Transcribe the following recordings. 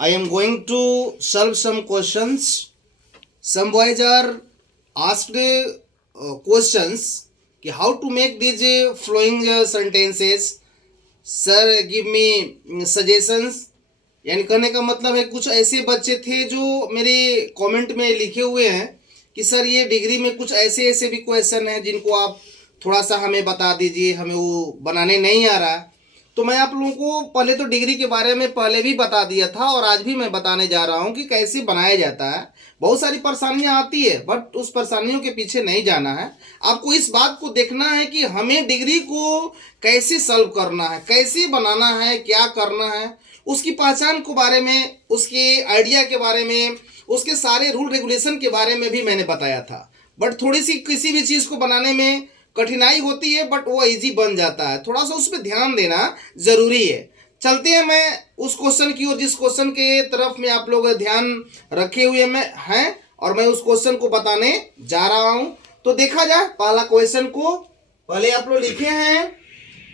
I am going to solve some questions. Some boys are asked questions कि how to make these flowing sentences. Sir, give me suggestions. यानी कहने का मतलब है कुछ ऐसे बच्चे थे जो मेरे कमेंट में लिखे हुए हैं कि सर ये डिग्री में कुछ ऐसे ऐसे भी क्वेश्चन हैं जिनको आप थोड़ा सा हमें बता दीजिए, हमें वो बनाने नहीं आ रहा। तो मैं आप लोगों को पहले तो डिग्री के बारे में पहले भी बता दिया था और आज भी मैं बताने जा रहा हूँ कि कैसे बनाया जाता है। बहुत सारी परेशानियाँ आती है बट उस परेशानियों के पीछे नहीं जाना है। आपको इस बात को देखना है कि हमें डिग्री को कैसे सॉल्व करना है, कैसे बनाना है, क्या करना है, उसकी पहचान के बारे में, उसके आइडिया के बारे में, उसके सारे रूल रेगुलेशन के बारे में भी मैंने बताया था। बट थोड़ी सी किसी भी चीज़ को बनाने में कठिनाई होती है बट वो इजी बन जाता है। थोड़ा सा उस पर ध्यान देना ज़रूरी है। चलते हैं मैं उस क्वेश्चन की ओर जिस क्वेश्चन के तरफ में आप लोग ध्यान रखे हुए में हैं और मैं उस क्वेश्चन को बताने जा रहा हूं। तो देखा जाए पहला क्वेश्चन को। पहले आप लोग लिखे हैं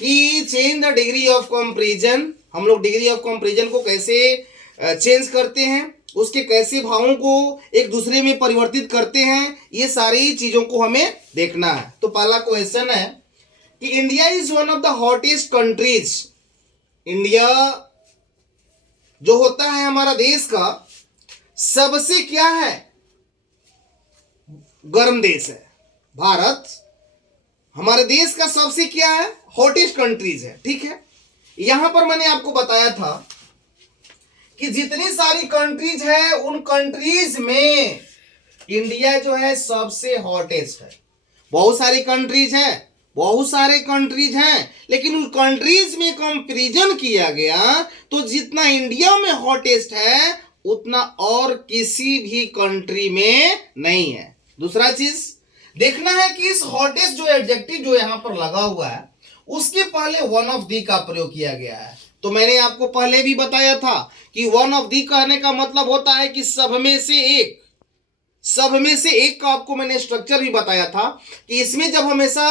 कि change the degree of comparison. हम लोग डिग्री ऑफ कंपैरिजन को कैसे चेंज करते हैं, उसके कैसे भावों को एक दूसरे में परिवर्तित करते हैं, ये सारी चीज़ों को हमें देखना है। तो पहला क्वेश्चन है कि India is one of the hottest countries. India जो होता है हमारा देश का सबसे क्या है, गर्म देश है। भारत हमारे देश का सबसे क्या है, हॉटेस्ट कंट्रीज है। ठीक है, यहां पर मैंने आपको बताया था कि जितनी सारी कंट्रीज है उन कंट्रीज में इंडिया जो है सबसे हॉटेस्ट है। बहुत सारी कंट्रीज है, बहुत सारे कंट्रीज हैं, लेकिन उन कंट्रीज में कंपैरिजन किया गया तो जितना इंडिया में हॉटेस्ट है उतना और किसी भी कंट्री में नहीं है। दूसरा चीज देखना है कि इस हॉटेस्ट जो एडजेक्टिव जो यहां पर लगा हुआ है उसके पहले वन ऑफ दी का प्रयोग किया गया है। तो मैंने आपको पहले भी बताया था कि वन ऑफ दी कहने का मतलब होता है कि सब में से एक। सब में से एक का आपको मैंने स्ट्रक्चर भी बताया था कि इसमें जब हमेशा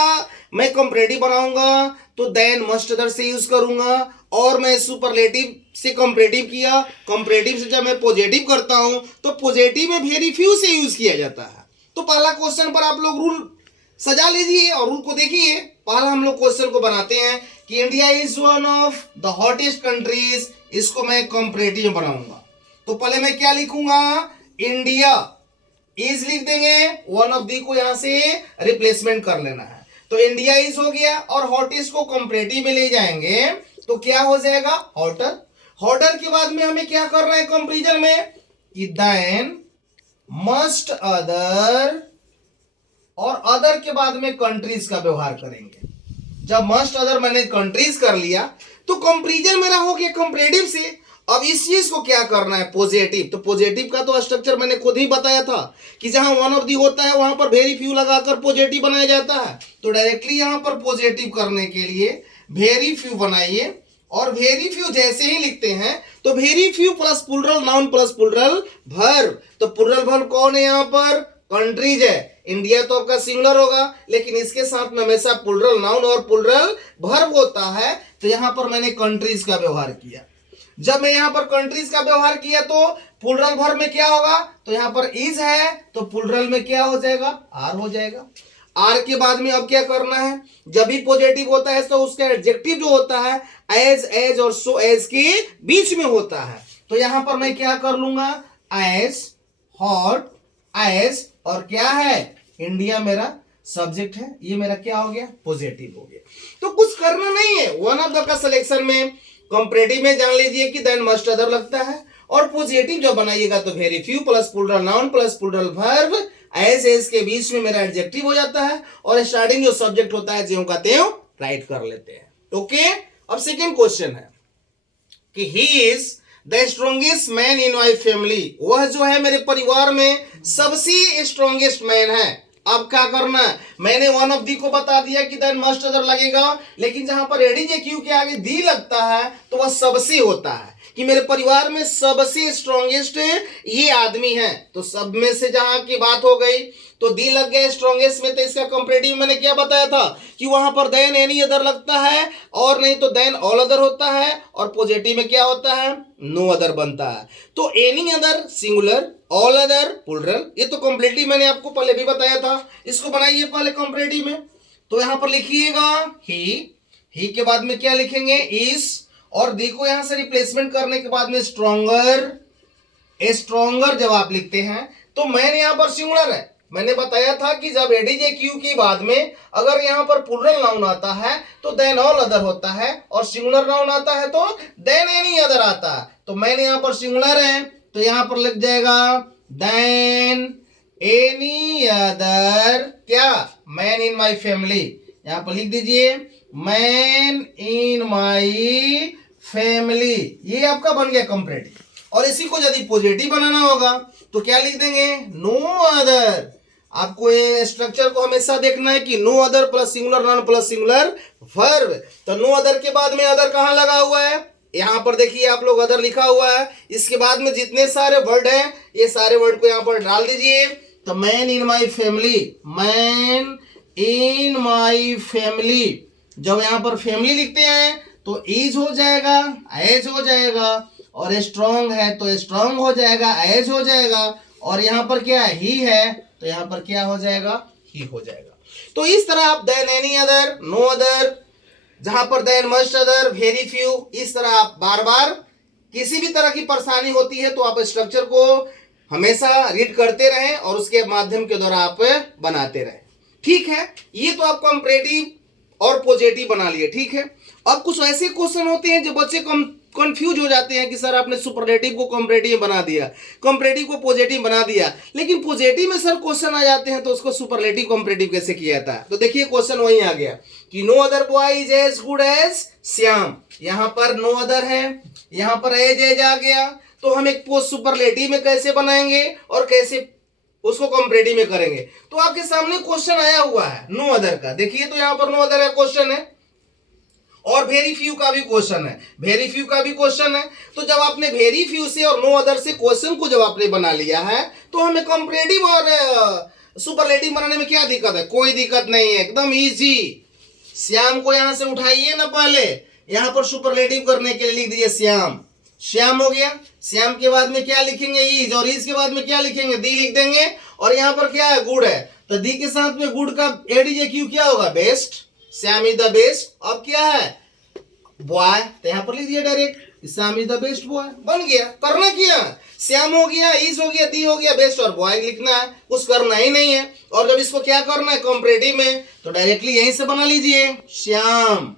मैं कंपैरेटिव बनाऊंगा तो देन मस्ट अदर से यूज करूंगा, और मैं सुपरलेटिव से कंपैरेटिव किया, कंपैरेटिव से जब मैं पॉजिटिव करता हूं तो पॉजिटिव में वेरी फ्यू से यूज किया जाता है। तो पहला क्वेश्चन पर आप लोग रूल सजा लीजिए और रूल को देखिए। पहला हम लोग क्वेश्चन को बनाते हैं कि India is one of the hottest countries, इसको मैं कंपैरेटिव बनाऊंगा। तो पहले मैं क्या लिखूंगा, इंडिया इज लिख देंगे, वन ऑफ दी को यहां से रिप्लेसमेंट कर लेना है। तो इंडिया इज हो गया और हॉटेस्ट को कंपैरेटिव में ले जाएंगे तो क्या हो जाएगा, हॉटर। हॉटर के बाद में हमें क्या कर रहे हैं कंपैरिजन में कि देन मस्ट अदर, और अदर के बाद में कंट्रीज का व्यवहार करेंगे। जब मस्ट अदर मैंने कंट्रीज कर लिया तो कंपैरिजन मेरा हो गया कंपैरेटिव से। अब इस चीज को क्या करना है, पॉजिटिव। तो पॉजिटिव का तो स्ट्रक्चर मैंने खुद ही बताया था कि जहां वन ऑफ दी होता है वहां पर वेरी फ्यू लगाकर पॉजिटिव बनाया जाता है। तो डायरेक्टली यहां पर पॉजिटिव करने के लिए वेरी फ्यू बनाइए, और वेरी फ्यू जैसे ही लिखते हैं तो very few plus plural noun plus plural verb. तो प्लुरल वर्ब कौन है, यहां पर कंट्रीज है। इंडिया तो आपका सिंगुलर होगा लेकिन इसके साथ में हमेशा प्लुरल नाउन और प्लुरल वर्ब होता है। तो यहां पर मैंने कंट्रीज का व्यवहार किया। जब मैं यहां पर कंट्रीज का व्यवहार किया तो प्लुरल वर्ब में क्या होगा, तो यहां पर इज है तो प्लुरल में क्या हो जाएगा, आर हो जाएगा। आर के बाद में अब क्या करना है, जब भी पॉजिटिव होता है तो उसका एडजेक्टिव जो होता है एज, एज और सो एज के बीच में होता है। तो यहां पर मैं क्या कर लूंगा, एज, हॉट, एज, और क्या है, इंडिया मेरा सब्जेक्ट है, ये मेरा क्या हो गया, पॉजिटिव हो गया। तो कुछ करना नहीं है, वन ऑफ द का सिलेक्शन में कंपैरेटिव में जान लीजिए कि देन मस्ट अदर लगता है, और पॉजिटिव जब बनाइएगा तो very few plus plural noun plus plural verb, as के बीच में मेरा एडजेक्टिव हो जाता है, और स्टार्टिंग जो सब्जेक्ट होता है ज्यों का त्यों राइट कर लेते हैं। ओके, अब सेकेंड क्वेश्चन है कि he is the strongest man in my family. वह जो है मेरे परिवार में सबसे स्ट्रॉन्गेस्ट मैन है। अब क्या करना है, मैंने वन ऑफ दी को बता दिया कि देन मस्ट अदर लगेगा, लेकिन जहां पर एडीजे क्यू के आगे दी लगता है तो वह सबसे होता है। कि मेरे परिवार में सबसे स्ट्रॉन्गेस्ट ये आदमी है, तो सब में से जहां की बात हो गई तो दी लग गया स्ट्रॉन्गेस्ट में, तो इसका कंपैरेटिव मैंने क्या बताया था कि वहां पर देन एनी अदर लगता है, और नहीं तो देन ऑल अदर होता है, और पॉजिटिव में क्या होता है, नो अदर बनता है। तो any other singular, all other plural, ये तो कंप्लीटली मैंने आपको पहले भी बताया था। इसको बनाइए पहले कंपैरेटिव में। तो यहां पर लिखिएगा ही के बाद में क्या लिखेंगे, इज, और देखो यहां से रिप्लेसमेंट करने के बाद में स्ट्रॉन्गर, स्ट्रॉन्गर जब आप लिखते हैं तो मैंने यहां पर सिंगुलर है, मैंने बताया था कि जब एडीजे क्यू के बाद में अगर यहां पर प्लूरल नाउन आता है तो देन ऑल अदर होता है, और सिंगुलर नाउन आता है तो देन एनी अदर आता है। तो मैंने यहां पर सिंगुलर है तो यहां पर लग जाएगा देन एनी अदर क्या, मैन इन माई फैमिली, यहां पर लिख दीजिए मैन इन माई फैमिली, ये आपका बन गया कंपैरेटिव। और इसी को यदि पॉजिटिव बनाना होगा तो क्या लिख देंगे, नो अदर। आपको ये स्ट्रक्चर को हमेशा देखना है कि no other plus singular noun plus singular verb. तो नो अदर के बाद में अदर कहाँ लगा हुआ है, यहां पर देखिए आप लोग अदर लिखा हुआ है, इसके बाद में जितने सारे वर्ड हैं ये सारे वर्ड को यहां पर डाल दीजिए। तो man in my family, man in my family, जब यहां पर फैमिली लिखते हैं तो इज हो जाएगा, एज हो जाएगा, और स्ट्रॉन्ग है तो स्ट्रॉन्ग हो जाएगा, एज हो जाएगा, और यहां पर क्या है, ही है तो यहां पर क्या हो जाएगा, ही हो जाएगा। तो इस तरह आप than any other, no other, जहां पर than most other, very few, इस तरह आप बार बार किसी भी तरह की परेशानी होती है तो आप स्ट्रक्चर को हमेशा रीड करते रहें और उसके माध्यम के द्वारा आप बनाते रहें। ठीक है, ये तो आप कंपैरेटिव और पॉजिटिव बना लिए। ठीक है, अब कुछ ऐसे क्वेश्चन होते हैं जो बच्चे कंफ्यूज हो जाते हैं कि सर आपने सुपरलेटिव को कंपैरेटिव बना दिया, कंपैरेटिव को पॉजिटिव बना दिया, लेकिन पॉजिटिव में सर क्वेश्चन आ जाते हैं तो उसको सुपरलेटिव कंपैरेटिव कैसे किया था। तो देखिए क्वेश्चन वही आ गया कि no other boy is as good as Shyam, यहां पर नो अदर है, यहां पर एज आ गया, तो हम एक सुपरलेटिव में कैसे बनाएंगे और कैसे उसको कंपैरेटिव में करेंगे। तो आपके सामने क्वेश्चन आया हुआ है नो अदर का, देखिए तो यहां पर नो अदर का क्वेश्चन है, और वेरी फ्यू का भी क्वेश्चन है, वेरी फ्यू का भी क्वेश्चन है। तो जब आपने वेरी फ्यू से और नो अदर से क्वेश्चन को जब आपने बना लिया है तो हमें कंपैरेटिव और सुपरलेटिव बनाने में क्या दिक्कत है, कोई दिक्कत नहीं है, एकदम इजी। श्याम को यहां से उठाइए ना, पहले यहां पर सुपरलेटिव करने के लिए लिख दीजिए श्याम, श्याम हो गया। श्याम के बाद में क्या लिखेंगे, इज, और इज के बाद में क्या लिखेंगे, दी लिख देंगे, और यहां पर क्या है, गुड है, तो दी के साथ में गुड का एडीजे क्यू क्या होगा, best, Shyam is the best. अब क्या है, बॉय, तो यहां पर लिख दिया direct Shyam is the best boy, बन गया। करना क्या, श्याम हो गया, इज हो गया, दी हो गया, बेस्ट और बॉय लिखना है, कुछ करना ही नहीं है। और जब इसको क्या करना है कंपैरेटिव में तो डायरेक्टली यहीं से बना लीजिए श्याम,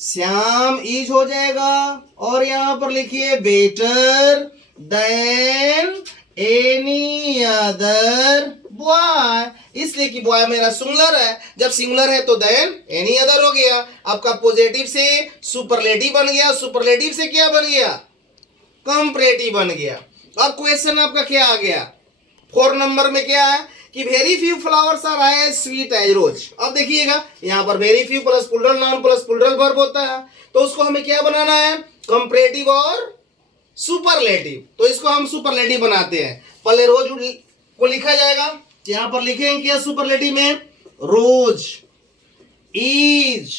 श्याम इज हो जाएगा, और यहां पर लिखिए better than any other boy, इसलिए कि बॉय मेरा सिंगुलर है, जब सिंगुलर है तो देन एनी अदर हो गया। आपका पॉजिटिव से सुपरलेटिव बन गया, सुपरलेटिव से क्या बन गया, कंपैरेटिव बन गया। अब क्वेश्चन आपका क्या आ गया, 4 नंबर में क्या है कि very few flowers are as sweet as rose. अब देखिएगा यहाँ पर very few plus plural noun plus plural verb होता है, तो उसको हमें क्या बनाना है, कंपैरेटिव और सुपरलेटिव। तो इसको हम सुपरलेटिव बनाते हैं, पहले रोज को लिखा जाएगा, यहां पर लिखेंगे क्या सुपरलेटिव में, रोज इज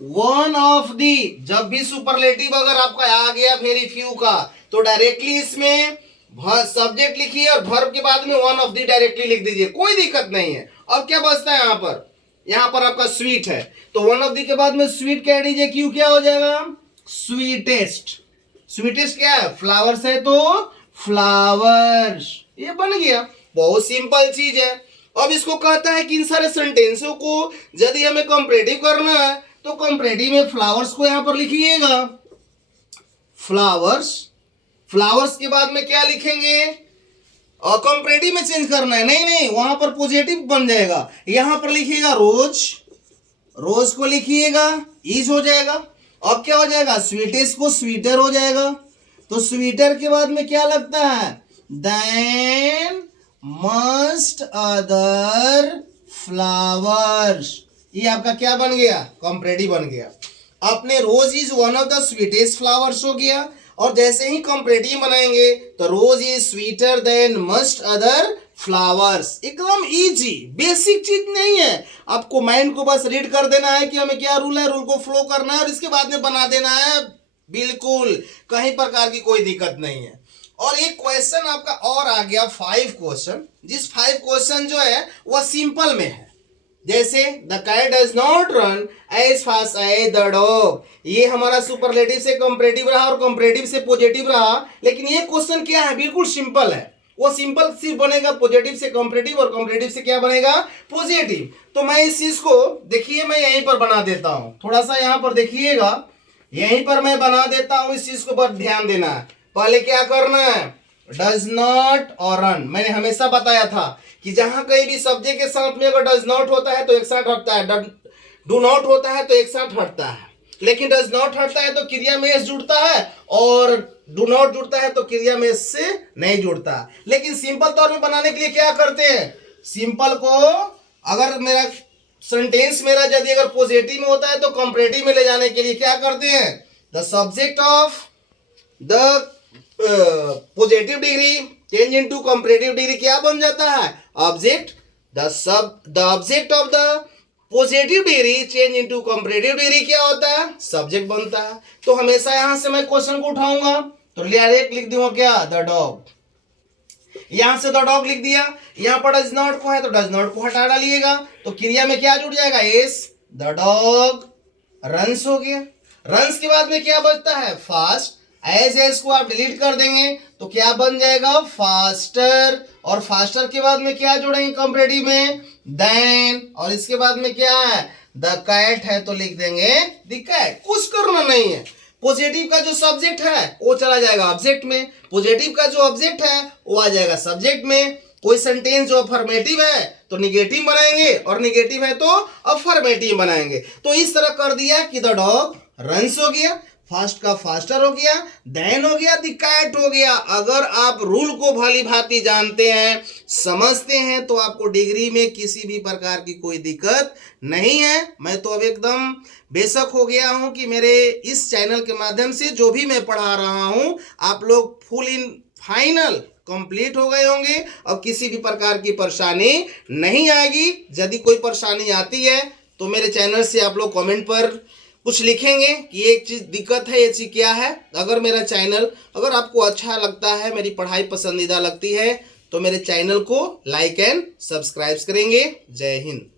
वन ऑफ दी। जब भी सुपरलेटिव अगर आपका आ गया वेरी फ्यू का तो डायरेक्टली इसमें सब्जेक्ट लिखिए और वर्ब के बाद में वन ऑफ दी डायरेक्टली लिख दीजिए, कोई दिक्कत नहीं है। अब क्या बचता है यहाँ पर आपका स्वीट है, तो वन ऑफ दी के बाद में स्वीट कह दीजिए, क्यू क्या हो जाएगा, स्वीटेस्ट, स्वीटेस्ट क्या है, फ्लावर्स है तो फ्लावर्स, ये बन गया, बहुत सिंपल चीज है। अब इसको कहता है कि इन सारे सेंटेंसों को यदि हमें कंपैरेटिव करना है तो कंपैरेटिव में फ्लावर्स को यहां पर लिखिएगा, फ्लावर्स, फ्लावर्स के बाद में क्या लिखेंगे, और कंपैरेटिव में चेंज करना है, नहीं वहां पर पॉजिटिव बन जाएगा, यहां पर लिखिएगा रोज, रोज को लिखिएगा, इज हो जाएगा। अब क्या हो जाएगा, स्वीटेस्ट को स्वीटर हो जाएगा, तो स्वीटर के बाद में क्या लगता है, देन मस्ट अदर फ्लावर्स, ये आपका क्या बन गया, कंपैरेटिव बन गया। आपने rose is one of the sweetest flowers हो गया, और जैसे ही कंपैरेटिव बनाएंगे तो rose is sweeter than most other flowers. एकदम इजी, बेसिक चीज नहीं है। आपको माइंड को बस रीड कर देना है कि हमें क्या रूल है, रूल को फ्लो करना है और इसके बाद में बना देना है। बिल्कुल कहीं प्रकार की कोई दिक्कत नहीं है। और एक क्वेश्चन आपका और आ गया 5 क्वेश्चन, जिस 5 क्वेश्चन जो है वह सिंपल में है। जैसे the cat does not run as fast as the dog, ये हमारा सुपरलेटिव से कंपैरेटिव रहा और कंपैरेटिव से पॉजिटिव रहा, लेकिन ये क्वेश्चन क्या है, बिल्कुल सिंपल है। वो सिंपल सिर्फ बनेगा पॉजिटिव से कंपैरेटिव और कंपैरेटिव से क्या बनेगा, पॉजिटिव। तो मैं इस चीज को देखिए मैं यहीं पर बना देता हूं, थोड़ा सा यहां पर देखिएगा, यहीं पर मैं बना देता हूं। इस चीज को बस ध्यान देना है। पहले क्या करना है, डज नॉट और रन। मैंने हमेशा बताया था कि जहां कहीं भी सब्जेक्ट के साथ में अगर डज नॉट होता है तो एक साथ हटता है, डू नॉट होता है तो एक साथ हटता है, लेकिन डज नॉट हटता है तो क्रिया में एस जुड़ता है और डू नॉट जुड़ता है तो क्रिया में एस से नहीं जुड़ता। लेकिन सिंपल तौर में बनाने के लिए क्या करते हैं, सिंपल को अगर मेरा सेंटेंस मेरा यदि अगर पॉजिटिव में होता है तो कंपैरेटिव में ले जाने के लिए क्या करते हैं, the subject of the positive degree change into comparative degree क्या बन जाता है, object. The object of the positive degree change into comparative degree क्या होता है, सब्जेक्ट बनता है। तो हमेशा यहां से मैं क्वेश्चन को उठाऊंगा तो डायरेक्ट लिख दूंगा क्या, द डॉग। यहां से द डॉग लिख दिया, यहां पर डज नॉट को है तो डज नॉट को हटा डालिएगा तो क्रिया में क्या जुड़ जाएगा, एस। द डॉग रन्स हो गया। रन्स के बाद में क्या बचता है, फास्ट। एस को आप डिलीट कर देंगे तो क्या बन जाएगा, फास्टर। और फास्टर के बाद में क्या जोड़ेंगे कंपैरेटिव में, देन। और इसके बाद में क्या है, द कैट है तो लिख देंगे द कैट। कुछ करना नहीं है। पॉजिटिव का जो सब्जेक्ट है वो चला जाएगा ऑब्जेक्ट में, पॉजिटिव का जो ऑब्जेक्ट है वो आ जाएगा सब्जेक्ट में। कोई सेंटेंस जो अफर्मेटिव है तो निगेटिव बनाएंगे और निगेटिव है तो अफर्मेटिव बनाएंगे। तो इस तरह कर दिया कि द डॉग रन्स हो गया, फास्ट का फास्टर हो गया, देन हो गया, द कैट हो गया। अगर आप रूल को भली भांति जानते हैं, समझते हैं तो आपको डिग्री में किसी भी प्रकार की कोई दिक्कत नहीं है। मैं तो अब एकदम बेशक हो गया हूं कि मेरे इस चैनल के माध्यम से जो भी मैं पढ़ा रहा हूं आप लोग फुल इन फाइनल कंप्लीट हो गए होंगे। अब किसी भी प्रकार की परेशानी नहीं आएगी। यदि कोई परेशानी आती है तो मेरे चैनल से आप लोग कमेंट पर कुछ लिखेंगे कि एक चीज़ दिक्कत है, ये चीज़ क्या है। अगर मेरा चैनल अगर आपको अच्छा लगता है, मेरी पढ़ाई पसंदीदा लगती है तो मेरे चैनल को लाइक एंड सब्सक्राइब करेंगे। जय हिंद।